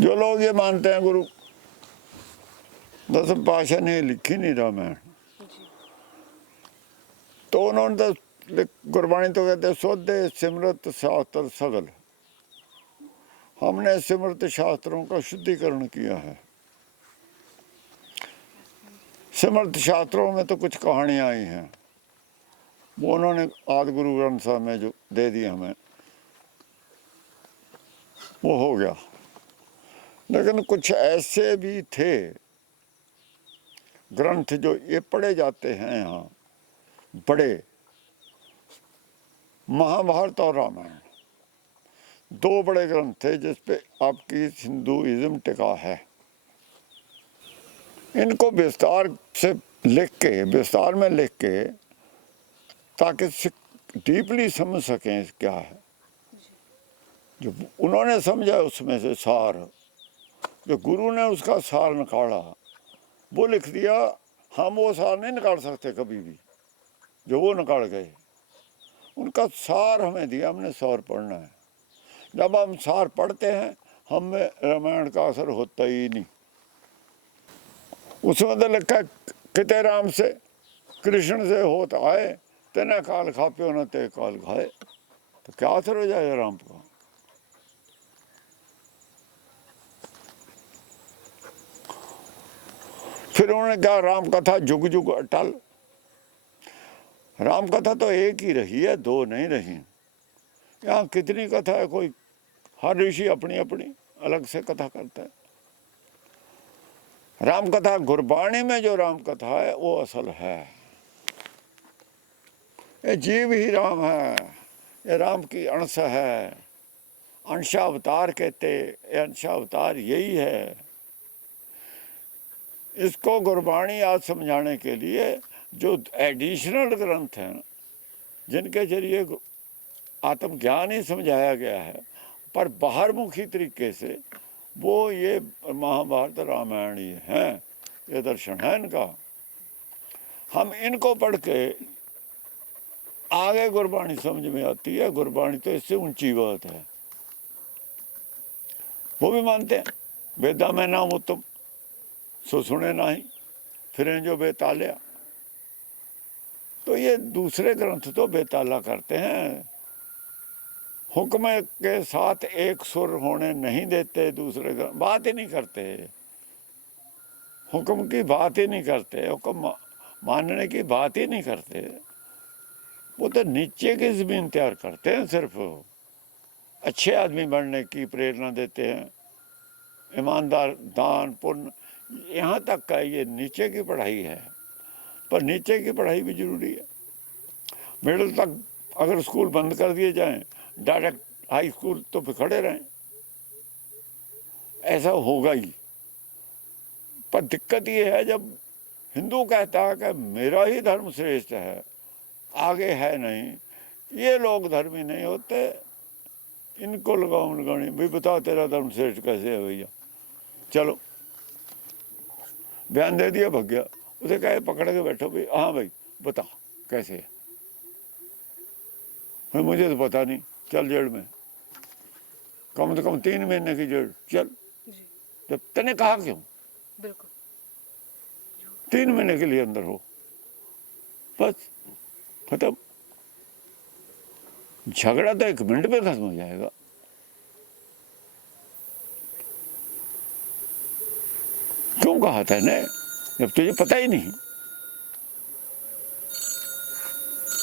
जो लोग ये मानते हैं गुरु दसम पातशाह ने लिखी नहीं रामायण, तो उन्होंने तो गुरबाणी तो कहते सोधे सिमरत शास्त्र सगल। हमने सिमरत शास्त्रों का शुद्धिकरण किया है। सिमरत शास्त्रों में तो कुछ कहानियां आई हैं, वो उन्होंने आदि गुरु ग्रंथ साहब में जो दे दी हमें, वो हो गया। लेकिन कुछ ऐसे भी थे ग्रंथ जो ये पढ़े जाते हैं यहाँ, बड़े महाभारत और रामायण, दो बड़े ग्रंथ थे जिसपे आपकी हिंदुइज्म टिका है। इनको विस्तार से लिख के, विस्तार में लिख के, ताकि डीपली समझ सकें क्या है जो उन्होंने समझा, उसमें से सार जो गुरु ने उसका सार निकाला वो लिख दिया। हम वो सार नहीं निकाल सकते कभी भी जो वो निकाल गए। उनका सार हमें दिया, हमने सार पढ़ना है। जब हम सार पढ़ते हैं हम में रामायण का असर होता ही नहीं। उसमें तो लिखा है किते राम से कृष्ण से होत आए, तेने काल खाप्यो न ते काल खाए। तो क्या असर हो जाएगा राम का? फिर उन्होंने कहा राम कथा जुग जुग अटल। राम कथा तो एक ही रही है, दो नहीं रही। यहाँ कितनी कथा है, कोई हर ऋषि अपनी अपनी अलग से कथा करता है। राम कथा गुरबाणी में जो राम कथा है वो असल है। ये जीव ही राम है, ये राम की अंश है। अंशावतार कहते, ये अंशावतार यही है। इसको गुरबाणी आज समझाने के लिए जो एडिशनल ग्रंथ हैं जिनके जरिए आत्मज्ञान ही समझाया गया है, पर बाहरमुखी तरीके से, वो ये महाभारत रामायण ही हैं। ये दर्शन है इनका। हम इनको पढ़ के आगे गुरबाणी समझ में आती है। गुरबाणी तो इससे ऊंची बात है। वो भी मानते हैं वेदा में नाम उत्तम सो सुने नहीं, फिर जो बेताल्या। तो ये दूसरे ग्रंथ तो बेताला करते हैं, हुक्म के साथ एक सुर होने नहीं देते। दूसरे ग्रंथ बात ही नहीं करते, हुक्म की बात ही नहीं करते, हुक्म मानने की बात ही नहीं करते। वो तो नीचे की जमीन तैयार करते हैं, सिर्फ अच्छे आदमी बनने की प्रेरणा देते हैं, ईमानदार, दान पुण्य, यहाँ तक का ये नीचे की पढ़ाई है। पर नीचे की पढ़ाई भी जरूरी है। मिडिल तक अगर स्कूल बंद कर दिए जाएं, डायरेक्ट हाई स्कूल, तो फिर खड़े रहें, ऐसा होगा ही। पर दिक्कत ये है जब हिंदू कहता है कि मेरा ही धर्म श्रेष्ठ है, आगे है नहीं, ये लोग धर्मी नहीं होते, इनको लगाओ लगानी, भाई बताओ तेरा धर्म श्रेष्ठ कैसे है भैया। चलो बयान दे दिया, भग गया। उसे कहे पकड़ के बैठो भाई, हाँ भाई बता कैसे है। भाई मुझे तो पता नहीं, चल जेल में, कम से कम 3 महीने की जेल चल। जब तने कहा क्यों? बिल्कुल 3 महीने के लिए अंदर हो, बस खत्म। झगड़ा तो 1 मिनट में खत्म हो जाएगा। क्यों कहा था ने, जब तुझे पता ही नहीं?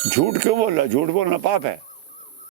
झूठ क्यों बोला? झूठ बोलना पाप है।